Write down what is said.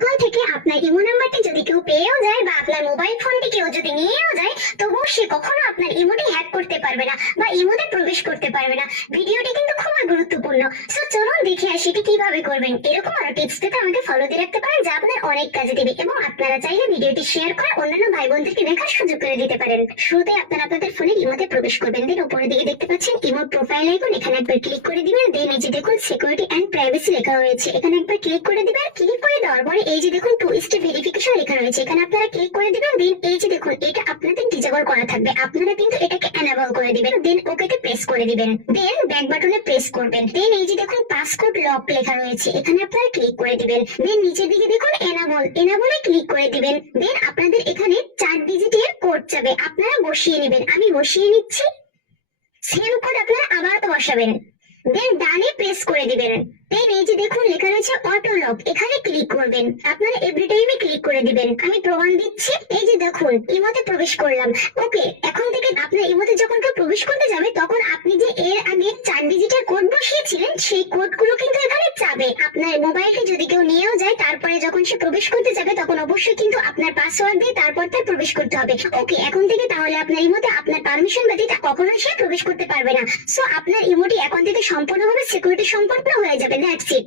এখন থেকে আপনার ইমো নাম্বারটি যদি কেউ পেয়েও যায় বা আপনার মোবাইল ফোনটি কেউ যদি নিয়েও যায়, তবুও সে কখনো আপনার ইমোটি হ্যাক করতে পারবে না বা ইমোতে প্রবেশ করতে পারবে না। ভিডিওটি কিন্তু খুবই গুরুত্বপূর্ণ। সো চলুন দেখে আসি এটি কিভাবে করবেন। এরকম আরো টিপস পেতে আমাকে ফলো দিয়ে রাখতে পারেন, যা আপনার অনেক কাজে দিবে, এবং আপনারা চাইলে ভিডিওটি শেয়ার করে অন্যান্য ভাই বোনদেরকে দেখার সুযোগ করে দিতে পারেন। শুরুতে আপনারা আপনাদের ফোনের ইমোতে প্রবেশ করবেন। দেন উপরের দিকে দেখতে পাচ্ছেন ইমোর প্রোফাইল আইকন, এখানে একবার ক্লিক করে দিবেন। দেন এই যে দেখুন সিকিউরিটি এন্ড প্রাইভেসি লেখা রয়েছে, এখানে একবার ক্লিক করে দিবেন। ক্লিক করে দেওয়ার পরে এই যে দেখুন টু স্টেপ ভেরিফিকেশন লেখা রয়েছে, এখানে আপনারা ক্লিক করে দিবেন। দেন এই যে দেখুন এটা আপনাদের ডিসেবল করা থাকবে, আপনারা কিন্তু এটাকে এনেবল করে দিবেন। দেন ওকেতে প্রেস করে দিবেন। দেন ব্যাক বাটনে প্রেস করবেন। দেন এই যে দেখুন পাসকোড লক লেখা রয়েছে, এখানে আপনারা ক্লিক করে দিবেন। দেন নিচের দিকে দেখুন এনাবলে ক্লিক করে দিবেন। দেন আপনাদের এখানে 4 ডিজিটের কোড যাবে, আপনারা বসিয়ে নেবেন। আমি বসিয়ে নিচ্ছি। সেম কোড আপনারা আবার বসাবেন। দেন ডানে প্রেস করে দিবেন। দেন এই যে দেখুন লেখা রয়েছে অটো লক, এখানে ক্লিক করবেন। আপনারা এভরি টাইমে ক্লিক করে দিবেন। আমি প্রমাণ দিচ্ছি। এই যে দেখুন ইমোতে প্রবেশ করলাম। ওকে, এখন থেকে আপনার ইমোতে যখন কেউ প্রবেশ করতে যাবে, তখন আপনি যে এর আগে 4 ডিজিটের কোড বসিয়েছিলেন, সেই কোডগুলো কিন্তু এখানে যাবে। আপনার মোবাইলকে যদি কেউ নিয়েও যায়, তারপরে যখন সে প্রবেশ করতে যাবে, তখন অবশ্যই কিন্তু আপনার পাসওয়ার্ড দিয়ে তারপর তার প্রবেশ করতে হবে। ওকে, এখন থেকে তাহলে আপনার ইমোতে আপনার পারমিশন ব্যতীত কখনোই সে প্রবেশ করতে পারবে না। সো আপনার ইমোটি এখন থেকে সম্পূর্ণভাবে সিকিউরিটি সম্পন্ন হয়ে যাবে। That's it.